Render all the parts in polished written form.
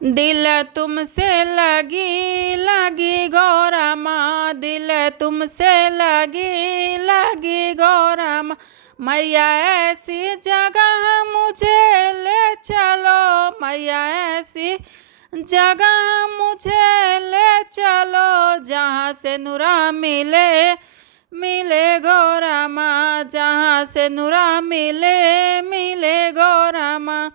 दिल तुमसे लगी लगी गौरा माँ, दिल तुमसे लगी लगी गौरा माँ। मैया ऐसी जगह मुझे ले चलो, मैया ऐसी जगह मुझे ले चलो, जहाँ से नूरा मिले मिले गौरा माँ, जहाँ से नूरा मिले मिले गौरा माँ।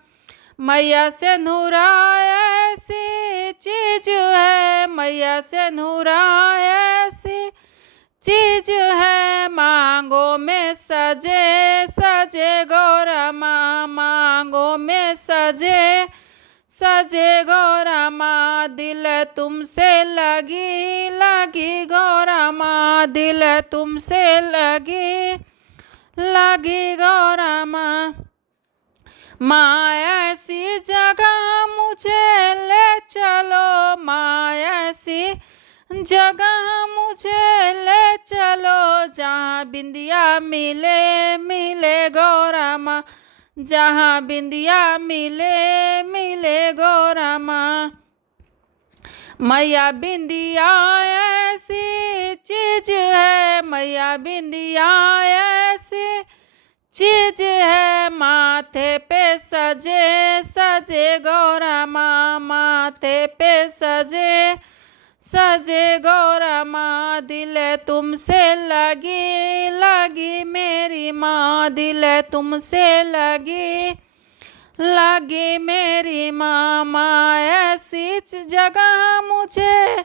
मैया से नूरा ऐसी चीज है, मैया से नूरा ऐसी चीज है, मांगो में सजे सजे गौरा माँ, मांगो में सजे सजे गौरा माँ। दिल तुमसे लगी लगी गौरा माँ, दिल तुमसे लगी लगी गौरा माँ। माँ ऐसी जगह मुझे ले चलो, माँ ऐसी जगह मुझे ले चलो, जहाँ बिंदिया मिले मिले गौरा माँ, जहाँ बिंदिया मिले मिले गौरा माँ। मैया बिंदिया ऐसी चीज है, मैया बिंदिया ऐसी चीज है, माथे पे सजे सजे गौरा माँ, माथे पे सजे सजे गौरा माँ। दिल तुमसे लगी लगी मेरी माँ, दिल तुमसे लगी लगी मेरी माँ। माँ ऐसी जगह मुझे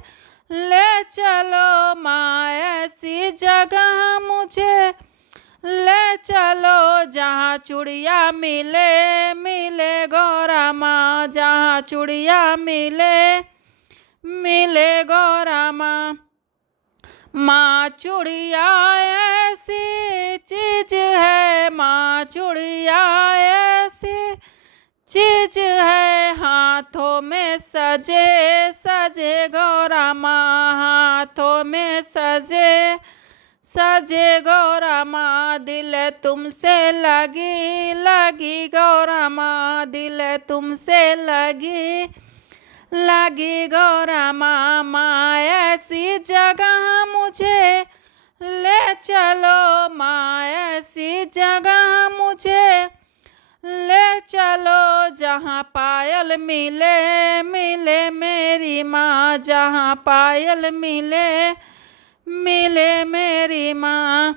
ले चलो, माँ ऐसी जगह मुझे ले चलो, जहाँ चूड़िया मिले मिले गौरा माँ, जहाँ चूड़िया मिले मिले गौरा माँ। माँ चूड़िया ऐसी चीज है, माँ चूड़िया ऐसी चीज है, हाथों में सजे सजे गौरा माँ, हाथों में सजे सजे गौरा माँ। दिल तुमसे लगी लगी गौरा माँ, दिल तुमसे लगी लगी गौरा माँ। माँ ऐसी जगह मुझे ले चलो, माँ ऐसी जगह मुझे ले चलो, जहाँ पायल मिले मिले मेरी माँ, जहाँ पायल मिले मिले मेरी माँ।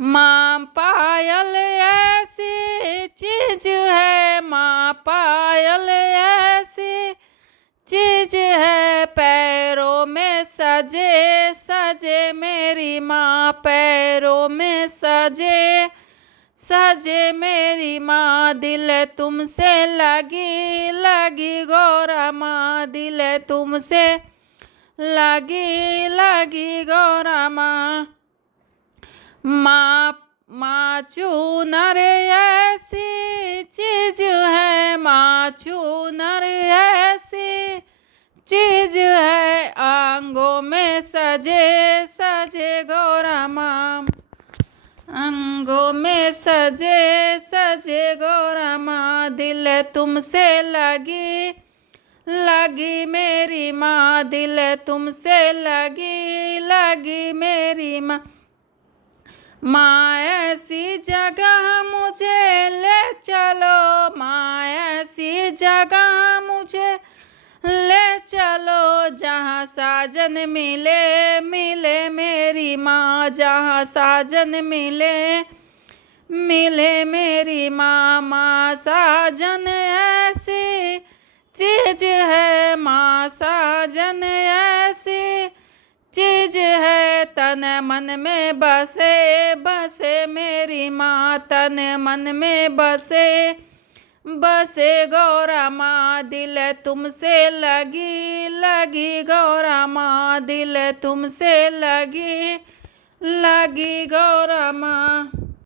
माँ पायल ऐसी चीज है, माँ पायल ऐसी चीज है, पैरों में सजे सजे मेरी माँ, पैरों में सजे सजे मेरी माँ। दिल तुमसे लगी लगी गौरा माँ, दिल तुमसे लगी लगी गौरा माँ। माँ चूनर ऐसी चीज है, माँ चूनर ऐसी चीज है, आंगों में सजे सजे गौरा माँ, अंगों में सजे सजे गौरा माँ। दिल तुमसे लगी लगी मेरी माँ, दिल तुमसे लगी लगी मेरी माँ। माँ ऐसी जगह मुझे ले चलो, माँ ऐसी जगह मुझे ले चलो, जहाँ साजन मिले मिले मेरी माँ, जहाँ साजन मिले मिले मेरी माँ। माँ साजन ऐसी चीज है, माँ साजन ऐसी चीज है, तन मन में बसे बसे मेरी माँ, तन मन में बसे बसे गौरा माँ। दिल तुमसे लगी लगी गौरा माँ, दिल तुमसे लगी लगी गौरा माँ।